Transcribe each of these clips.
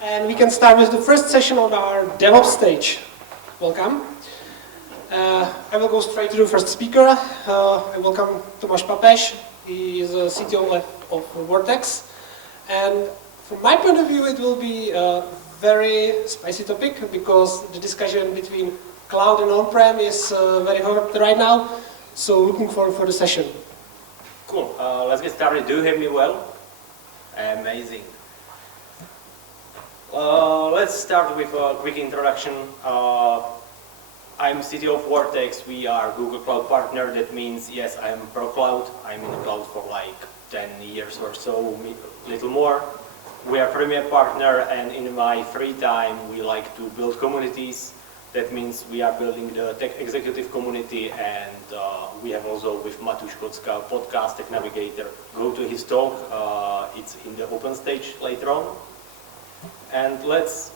And we can start with the first session on our DevOps stage. Welcome. I will go straight to the first speaker. I welcome Tomáš Papez. He is a CTO of Vortex. And from my point of view, it will be a very spicy topic because the discussion between cloud and on-prem is very hot right now. So looking forward for the session. Cool. Let's get started. Do you hear me well? Amazing. Let's start with a quick introduction. I'm CTO of Vortex. We are Google Cloud partner. That means, yes, I'm pro cloud. I'm in the cloud for like 10 years or so, a little more. We are premier partner, and in my free time, we like to build communities. That means we are building the tech executive community, and we have also with Matúš Kocka podcast, Tech Navigator. Go to his talk. It's in the open stage later on. And let's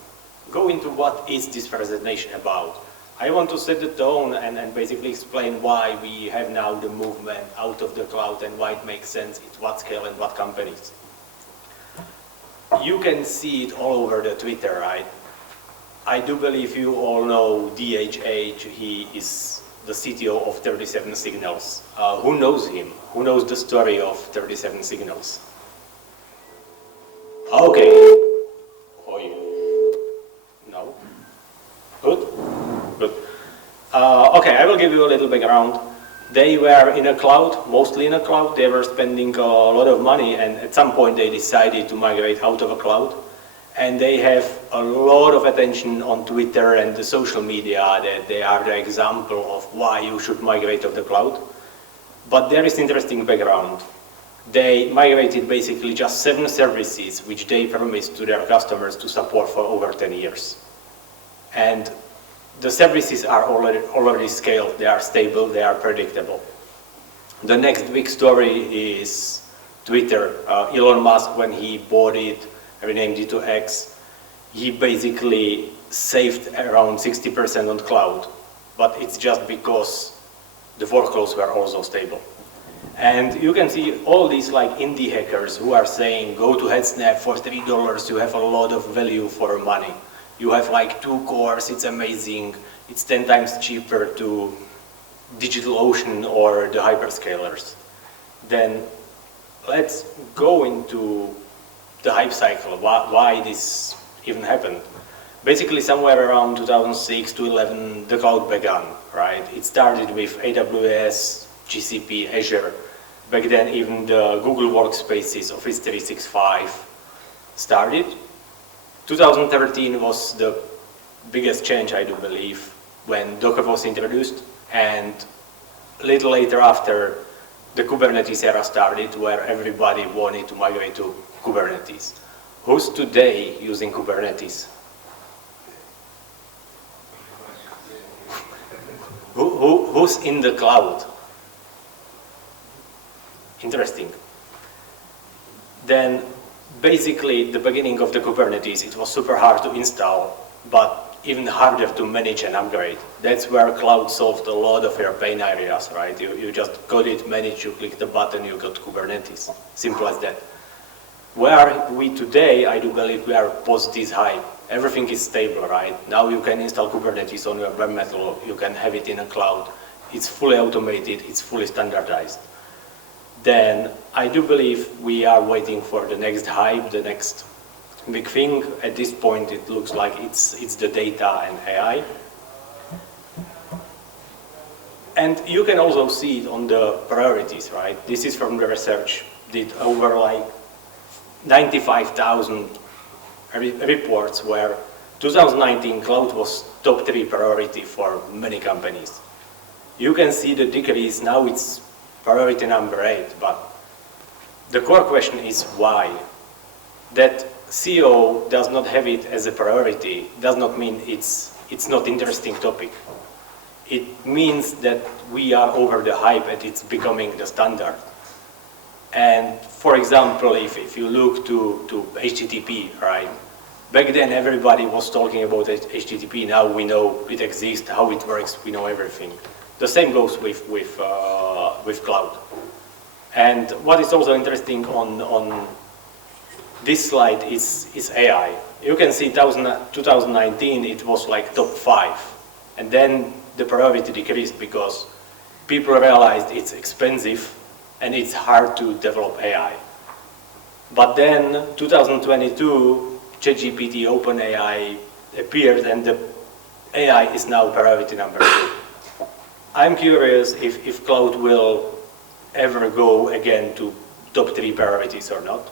go into what is this presentation about. I want to set the tone and basically explain why we have now the movement out of the cloud and why it makes sense at what scale and what companies. You can see it all over the Twitter, right? I do believe you all know DHH. He is the CTO of 37 Signals. Who knows him? Who knows the story of 37 Signals? Okay. No? Good? Good. Okay, I will give you a little background. They were in a cloud, mostly in a cloud. They were spending a lot of money, and at some point they decided to migrate out of a cloud. And they have a lot of attention on Twitter and the social media that they are the example of why you should migrate of the cloud. But there is interesting background. They migrated basically just 7 services which they promised to their customers to support for over 10 years. And the services are already scaled, they are stable, they are predictable. The next big story is Twitter. Elon Musk, when he bought it, renamed it to X, he basically saved around 60% on cloud. But it's just because the workloads were also stable. And you can see all these like indie hackers who are saying, go to HeadSnap for $3, you have a lot of value for money. You have like 2 cores, it's amazing, it's 10 times cheaper to DigitalOcean or the hyperscalers. Then let's go into the hype cycle, why this even happened. Basically somewhere around 2006 to 11, the cloud began, right? It started with AWS, GCP, Azure. Back then even the Google Workspaces, Office 365 started. 2013 was the biggest change, I do believe, when Docker was introduced, and a little later after, the Kubernetes era started, where everybody wanted to migrate to Kubernetes. Who's today using Kubernetes? Who's in the cloud? Interesting. Then basically the beginning of the Kubernetes, it was super hard to install, but even harder to manage and upgrade. That's where cloud solved a lot of your pain areas, right? You just got it managed, you click the button, you got Kubernetes. Simple as that. Where are we today? I do believe we are post this hype. Everything is stable, right? Now you can install Kubernetes on your bare metal, you can have it in a cloud. It's fully automated, it's fully standardized. Then I do believe we are waiting for the next hype, the next big thing. At this point, it looks like it's the data and AI. And you can also see it on the priorities, right? This is from the research. Did over like 95,000 reports where 2019 cloud was top 3 priority for many companies. You can see the decrease, now it's priority number 8, but the core question is why? That CEO does not have it as a priority does not mean it's not interesting topic. It means that we are over the hype and it's becoming the standard. And for example, if you look to HTTP, right? Back then everybody was talking about HTTP, now we know it exists, how it works, we know everything. The same goes with cloud. And what is also interesting on this slide is AI. you can see 2019, it was like top 5. And then the priority decreased because people realized it's expensive and it's hard to develop AI. But then 2022, ChatGPT, OpenAI appeared, and the AI is now priority number 2. I'm curious if cloud will ever go again to top 3 priorities or not,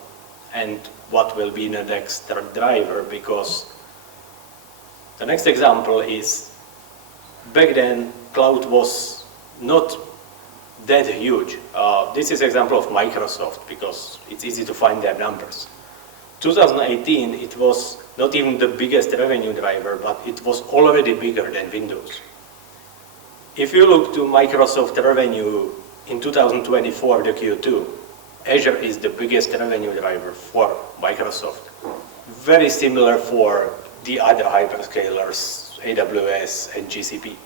and what will be the next driver, because the next example is, back then cloud was not that huge. This is an example of Microsoft because it's easy to find their numbers. 2018, it was not even the biggest revenue driver, but it was already bigger than Windows. If you look to Microsoft revenue in 2024, the Q2, Azure is the biggest revenue driver for Microsoft. Very similar for the other hyperscalers, AWS and GCP.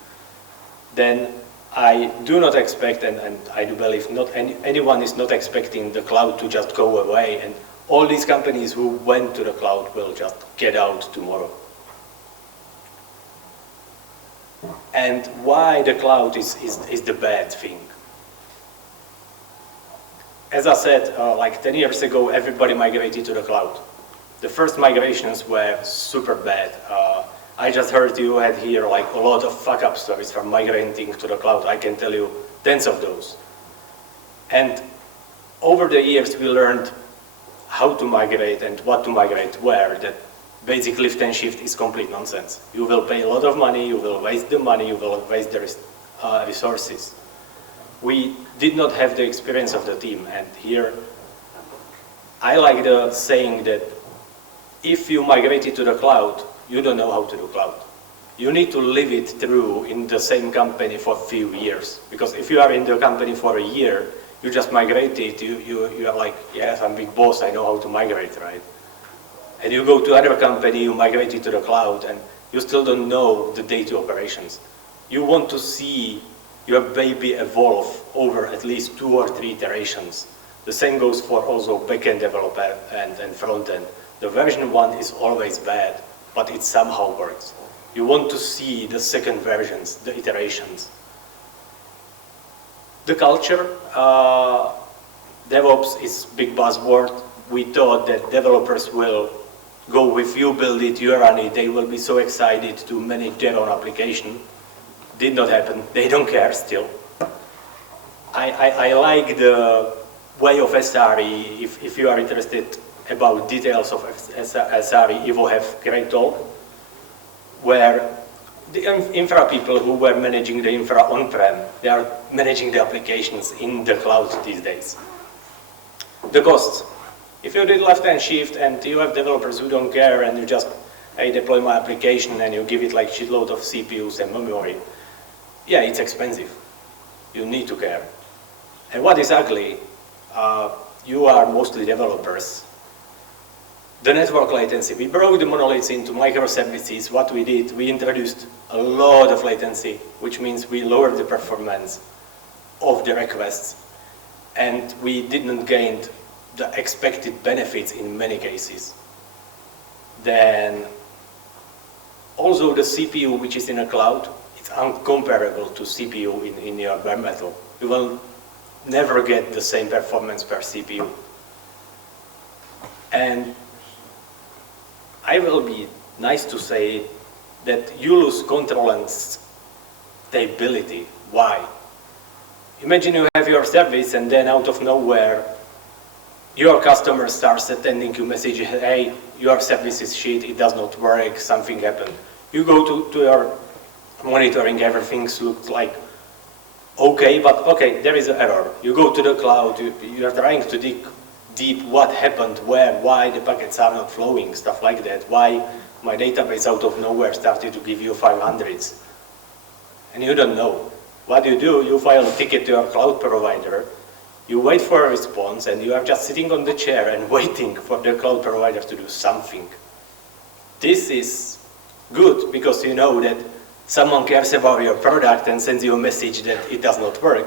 Then I do not expect, and I do believe not anyone is not expecting the cloud to just go away, and all these companies who went to the cloud will just get out tomorrow. And why the cloud is the bad thing? As I said, like 10 years ago, everybody migrated to the cloud. The first migrations were super bad. I just heard you had here like a lot of fuck-up stories from migrating to the cloud. I can tell you tens of those. And over the years, we learned how to migrate and what to migrate where. That basic lift and shift is complete nonsense. You will pay a lot of money, you will waste the money, you will waste the resources. We did not have the experience of the team, and here I like the saying that if you migrated to the cloud, you don't know how to do cloud. You need to live it through in the same company for a few years. Because if you are in the company for a year, you just migrate it, you are like, yes, I'm big boss, I know how to migrate, right? And you go to another company, you migrate it to the cloud, and you still don't know the day-to operations. You want to see your baby evolve over at least 2 or 3 iterations. The same goes for also backend developer and frontend. The version 1 is always bad, but it somehow works. You want to see the second versions, the iterations. The culture, DevOps is big buzzword. We thought that developers will go with you build it, you run it, they will be so excited to manage their own application. Did not happen, they don't care still. I like the way of SRE. If you are interested about details of SRE, Ivo have great talk, where the infra people who were managing the infra on-prem, they are managing the applications in the cloud these days. The costs. If you did left-hand shift and you have developers who don't care and you just, hey, deploy my application and you give it like shitload of CPUs and memory, yeah, it's expensive. You need to care. And what is ugly, you are mostly developers. The network latency. We broke the monoliths into microservices. What we did, we introduced a lot of latency, which means we lowered the performance of the requests. And we didn't gain the expected benefits in many cases. Then also the CPU, which is in a cloud, it's uncomparable to CPU in your bare metal. You will never get the same performance per CPU. And I will be nice to say that you lose control and stability. Why? Imagine you have your service and then out of nowhere, your customer starts sending you messages, hey, your service is shit, it does not work, something happened. You go to your monitoring, everything looks like okay, but okay, there is an error. You go to the cloud, you are trying to dig deep what happened, where, why the packets are not flowing, stuff like that, why my database out of nowhere started to give you 500s. And you don't know. What you do, you file a ticket to your cloud provider, you wait for a response, and you are just sitting on the chair and waiting for the cloud provider to do something. This is good because you know that someone cares about your product and sends you a message that it does not work.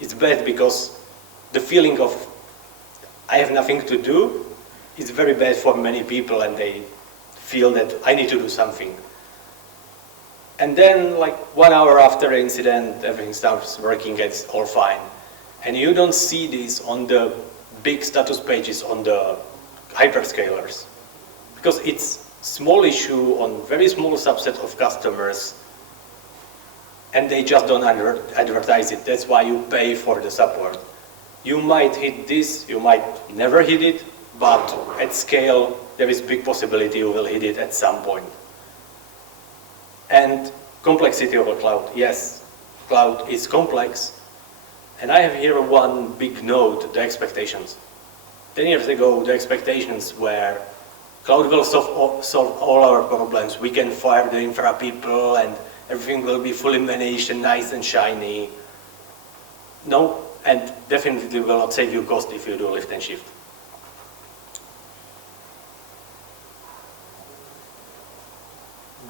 It's bad because the feeling of I have nothing to do is very bad for many people, and they feel that I need to do something. And then like 1 hour after the incident, everything starts working, it's all fine. And you don't see this on the big status pages on the hyperscalers, because it's small issue on very small subset of customers, and they just don't advertise it. That's why you pay for the support. You might hit this, you might never hit it, but at scale, there is big possibility you will hit it at some point. And complexity of a cloud. Yes, cloud is complex. And I have here one big note, the expectations. 10 years ago, the expectations were cloud will solve all our problems. We can fire the infra people and everything will be fully managed and nice and shiny. No, and definitely will not save you cost if you do lift and shift.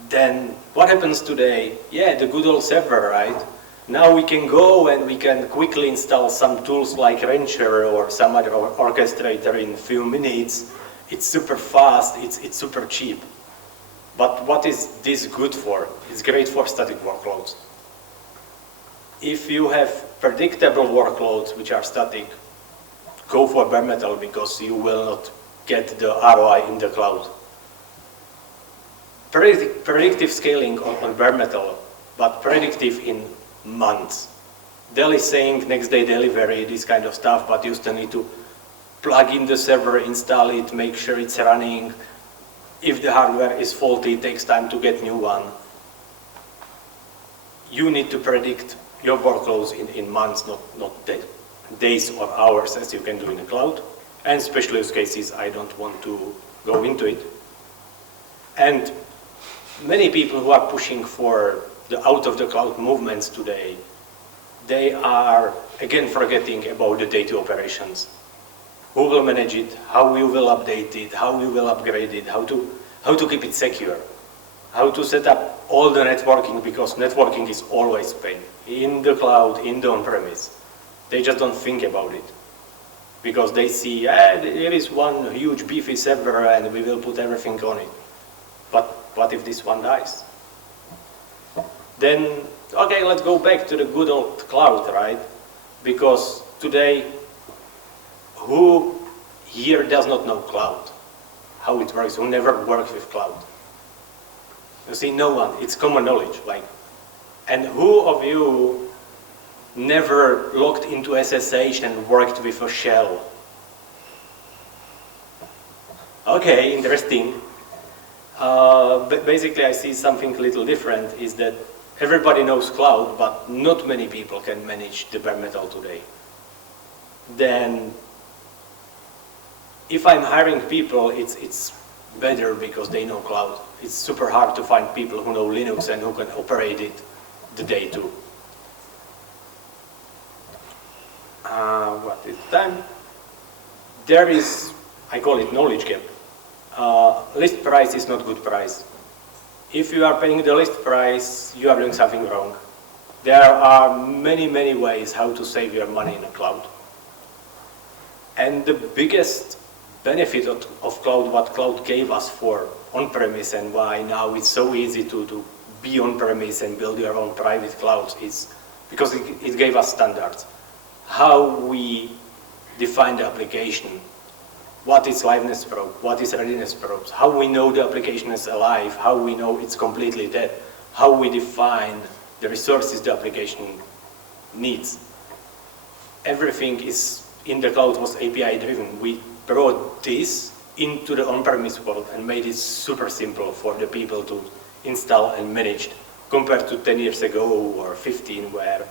Then what happens today? Yeah, the good old server, right? Now we can go and we can quickly install some tools like Rancher or some other orchestrator in a few minutes. It's super fast, it's super cheap. But what is this good for? It's great for static workloads. If you have predictable workloads which are static, go for bare metal because you will not get the ROI in the cloud. Predictive scaling on bare metal, but predictive in months. Daily sync, next day delivery, this kind of stuff, but you still need to plug in the server, install it, make sure it's running. If the hardware is faulty, it takes time to get new one. You need to predict your workloads in months, not days or hours as you can do in the cloud. And special use cases, I don't want to go into it. And many people who are pushing for the out of the cloud movements today, they are again forgetting about the data operations. Who will manage it, how we will update it, how we will upgrade it, how to keep it secure, how to set up all the networking, because networking is always pain. In the cloud, in the on-premise. They just don't think about it. Because they see, there is one huge beefy server and we will put everything on it. But what if this one dies? Then, okay, let's go back to the good old cloud, right? Because today, who here does not know cloud? How it works, who never worked with cloud? You see, no one, it's common knowledge. And who of you never logged into SSH and worked with a shell? Okay, interesting. But basically I see something a little different, is that everybody knows cloud, but not many people can manage the bare metal today. Then, if I'm hiring people, it's better because they know cloud. It's super hard to find people who know Linux and who can operate it the day too. What is time? There is, I call it knowledge gap. List price is not good price. If you are paying the list price, you are doing something wrong. There are many ways how to save your money in the cloud. And the biggest benefit of cloud, what cloud gave us for on-premise and why now it's so easy to be on-premise and build your own private clouds, is because it gave us standards. How we define the application, what is liveness probe, what is readiness probes, how we know the application is alive, how we know it's completely dead, how we define the resources the application needs. Everything is in the cloud was API driven. We brought this into the on-premise world and made it super simple for the people to install and manage, compared to 10 years ago or 15, where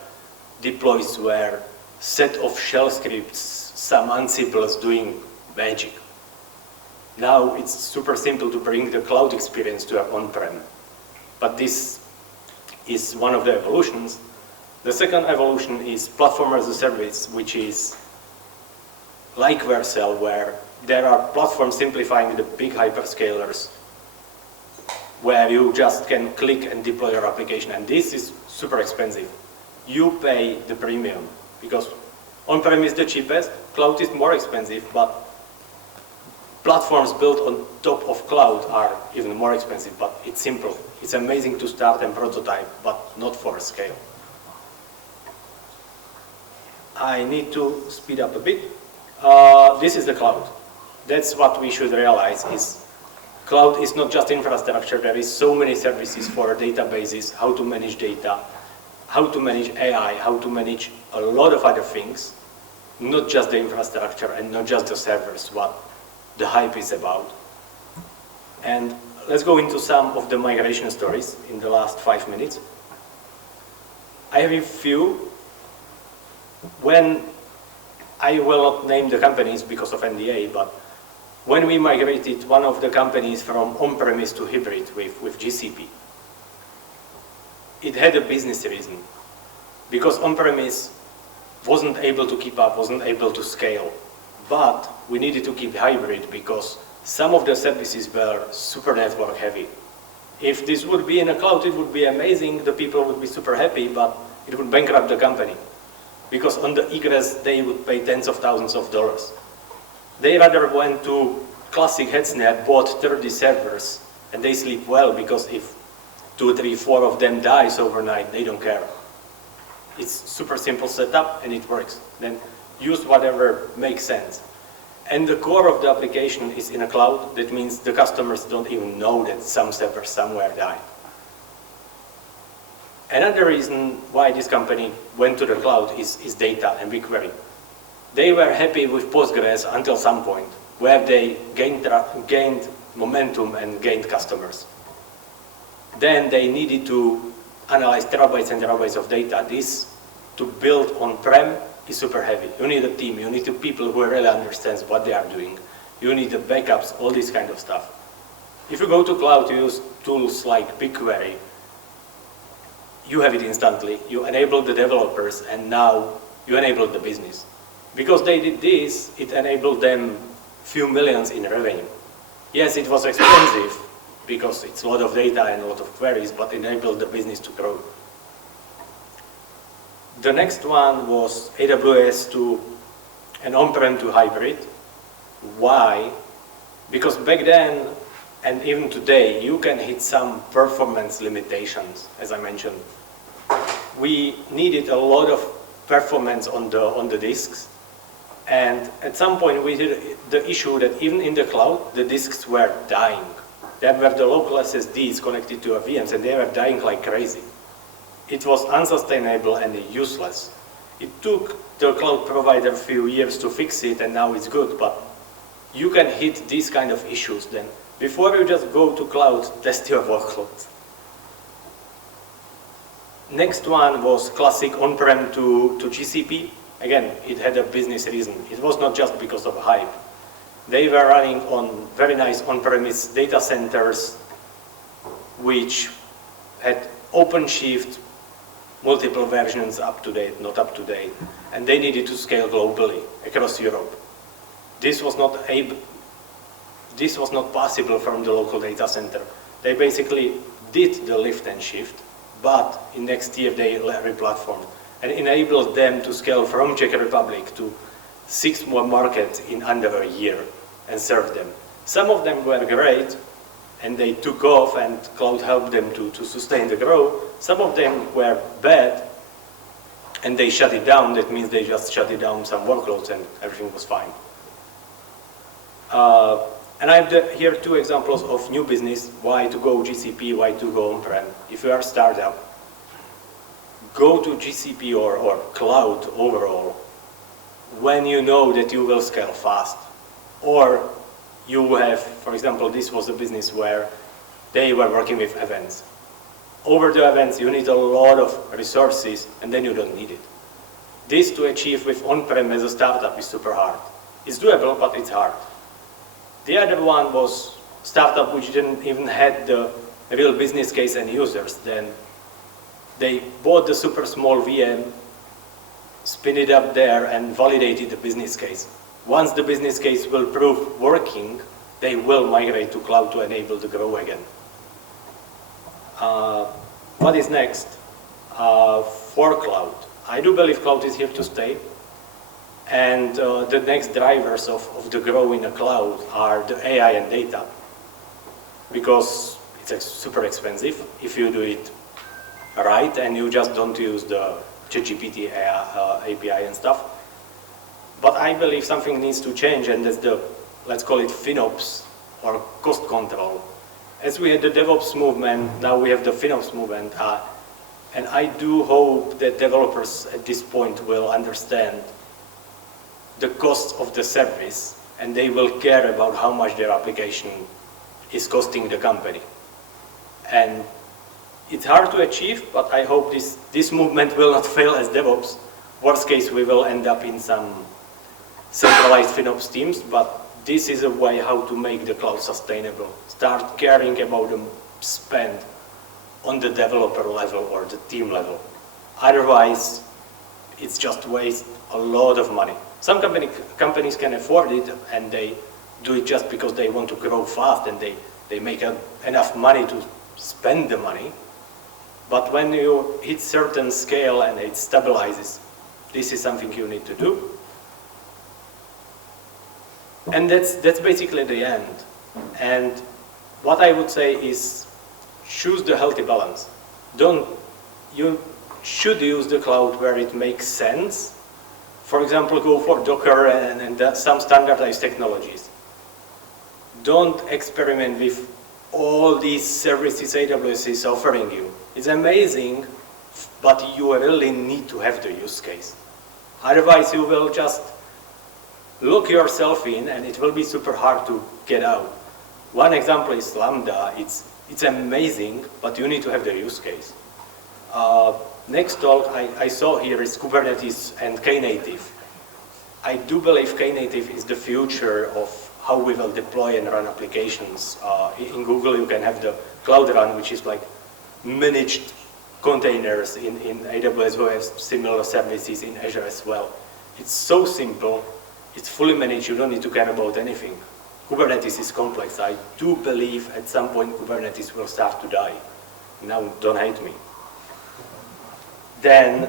deploys were set of shell scripts, some Ansibles doing magic. Now it's super simple to bring the cloud experience to our on-prem. But this is one of the evolutions. The second evolution is platform as a service, which is like Vercel, where there are platforms simplifying the big hyperscalers, where you just can click and deploy your application, and this is super expensive. You pay the premium, because on-prem is the cheapest, cloud is more expensive, but platforms built on top of cloud are even more expensive, but it's simple. It's amazing to start and prototype, but not for scale. I need to speed up a bit. This is the cloud. That's what we should realize is cloud is not just infrastructure. There is so many services for databases, how to manage data, how to manage AI, how to manage a lot of other things, not just the infrastructure and not just the servers, what the hype is about. And let's go into some of the migration stories in the last 5 minutes. I have a few. When I will not name the companies because of NDA, but when we migrated one of the companies from on-premise to hybrid with GCP, it had a business reason. Because on-premise wasn't able to keep up, wasn't able to scale. But we needed to keep hybrid because some of the services were super network heavy. If this would be in a cloud, it would be amazing, the people would be super happy, but it would bankrupt the company. Because on the egress, they would pay tens of thousands of dollars. They rather went to classic headsnet, bought 30 servers, and they sleep well because if 2, 3, 4 of them dies overnight, they don't care. It's super simple setup and it works. Then use whatever makes sense. And the core of the application is in a cloud. That means the customers don't even know that some server somewhere died. Another reason why this company went to the cloud is data and BigQuery. They were happy with Postgres until some point, where they gained momentum and gained customers. Then they needed to analyze terabytes and terabytes of data. This, to build on-prem, is super heavy. You need a team, you need people who really understands what they are doing. You need the backups, all this kind of stuff. If you go to cloud, you use tools like BigQuery. You have it instantly, you enable the developers, and now you enable the business. Because they did this, it enabled them few millions in revenue. Yes, it was expensive, because it's a lot of data and a lot of queries, but enabled the business to grow. The next one was AWS to an on-prem to hybrid. Why? Because back then, and even today, you can hit some performance limitations, as I mentioned. We needed a lot of performance on the disks, and at some point we had the issue that even in the cloud, the disks were dying. There were the local SSDs connected to VMs, and they were dying like crazy. It was unsustainable and useless. It took the cloud provider a few years to fix it, and now it's good, but you can hit these kind of issues then. Before you just go to cloud, test your workloads. Next one was classic on-prem to GCP. Again, it had a business reason. It was not just because of hype. They were running on very nice on-premise data centers, which had OpenShift, multiple versions up to date, not up to date, and they needed to scale globally across Europe. This was not possible from the local data center. They basically did the lift and shift, but in next year they re-platformed and enabled them to scale from Czech Republic to 6 more markets in under a year and serve them. Some of them were great and they took off and cloud helped them to sustain the growth. Some of them were bad and they shut it down. That means they just shut it down some workloads and everything was fine. And I have here 2 examples of new business, why to go GCP, why to go on-prem. If you are a startup, go to GCP or cloud overall when you know that you will scale fast. Or you have, for example, this was a business where they were working with events. Over the events, you need a lot of resources, and then you don't need it. This to achieve with on-prem as a startup is super hard. It's doable, but it's hard. The other one was startup which didn't even have the real business case and users. Then they bought the super small VM, spin it up there, and validated the business case. Once the business case will prove working, they will migrate to cloud to enable the grow again. What is next? For cloud. I do believe cloud is here to stay. And the next drivers of the growth in the cloud are the AI and data, because it's super expensive if you do it right and you just don't use the ChatGPT API and stuff. But I believe something needs to change, and that's the, let's call it FinOps, or cost control. As we had the DevOps movement, now we have the FinOps movement, and I do hope that developers at this point will understand the cost of the service, and they will care about how much their application is costing the company. And it's hard to achieve, but I hope this movement will not fail as DevOps. Worst case, we will end up in some centralized FinOps teams, but this is a way how to make the cloud sustainable. Start caring about the spend on the developer level or the team level. Otherwise, it's just waste a lot of money. Some companies can afford it, and they do it just because they want to grow fast, and they make enough money to spend the money. But when you hit certain scale and it stabilizes, this is something you need to do. And that's basically the end. And what I would say is, choose the healthy balance. You should use the cloud where it makes sense. For example, go for Docker and some standardized technologies. Don't experiment with all these services AWS is offering you. It's amazing, but you really need to have the use case. Otherwise, you will just lock yourself in, and it will be super hard to get out. One example is Lambda. It's amazing, but you need to have the use case. Next talk I saw here is Kubernetes and Knative. I do believe Knative is the future of how we will deploy and run applications. In Google, you can have the Cloud Run, which is like managed containers in AWS. We have similar services in Azure as well. It's so simple. It's fully managed. You don't need to care about anything. Kubernetes is complex. I do believe at some point Kubernetes will start to die. Now, don't hate me. Then,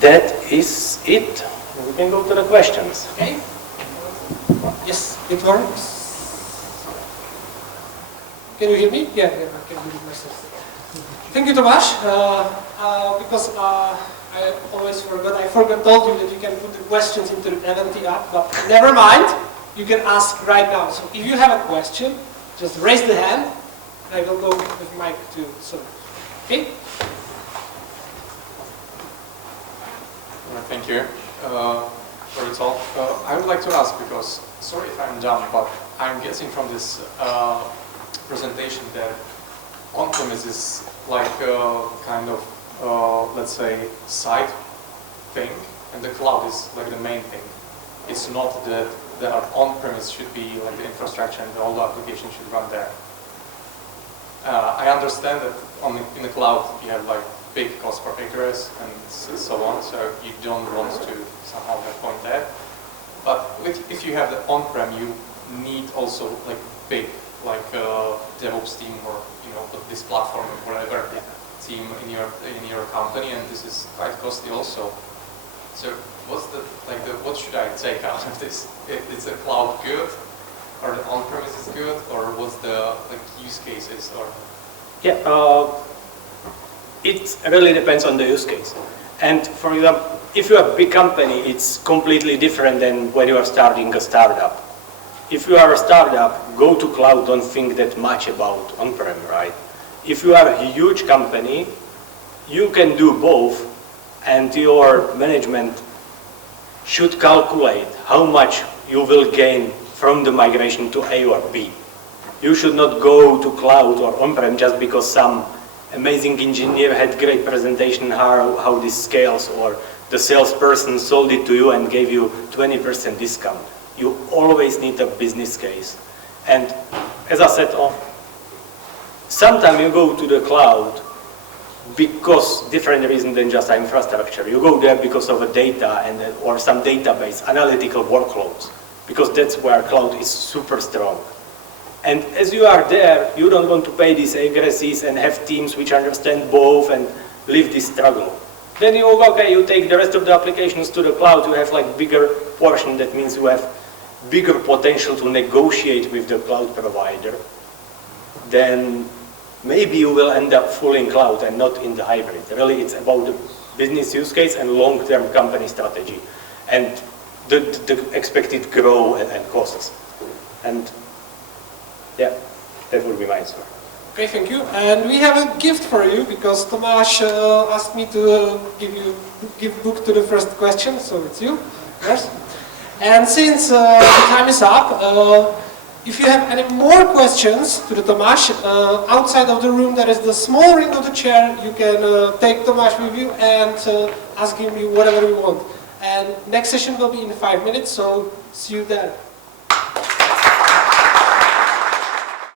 that is it. We can go to the questions. Okay. Yes, it works. Can you hear me? Yeah, I can hear myself. Thank you, Tomasz. Because I always forgot, I told you that you can put the questions into the event app, but never mind. You can ask right now. So if you have a question, just raise the hand, and I will go with mic to soon. Okay? Thank you for the talk. I would like to ask, because, sorry if I'm dumb, but I'm guessing from this presentation that on-premise is like a kind of, let's say, side thing, and the cloud is like the main thing. It's not that the on-premise should be like the infrastructure and all the applications should run there. I understand that in the cloud you have like big cost per egress and so on, so you don't want to somehow have point there. But if you have the on-prem, you need also like big, like DevOps team, or this platform or whatever team in your company, and this is quite costly also. So what's what should I take out of this? Is the cloud good, or the on-premise is good, or what's the use cases, or? Yeah, it really depends on the use case. And for example, if you are a big company, it's completely different than when you are starting a startup. If you are a startup, go to cloud, don't think that much about on-prem, right? If you are a huge company, you can do both, and your management should calculate how much you will gain from the migration to A or B. You should not go to cloud or on-prem just because some amazing engineer had great presentation how this scales, or the salesperson sold it to you and gave you 20% discount. You always need a business case. And as I said, sometimes you go to the cloud because different reason than just infrastructure. You go there because of a data or some database, analytical workloads, because that's where cloud is super strong. And as you are there, you don't want to pay these egresses and have teams which understand both and live this struggle. Then you take the rest of the applications to the cloud. You have like bigger portion. That means you have bigger potential to negotiate with the cloud provider. Then maybe you will end up full in cloud and not in the hybrid. Really, it's about the business use case and long-term company strategy, and the expected growth and costs. And yeah, that would be my answer. Okay, thank you. And we have a gift for you because Tomasz asked me to give book to the first question, so it's you. Yes. And since the time is up, if you have any more questions to the Tomasz, outside of the room there is the small ring of the chair. You can take Tomasz with you and ask him whatever you want. And next session will be in 5 minutes, so see you there.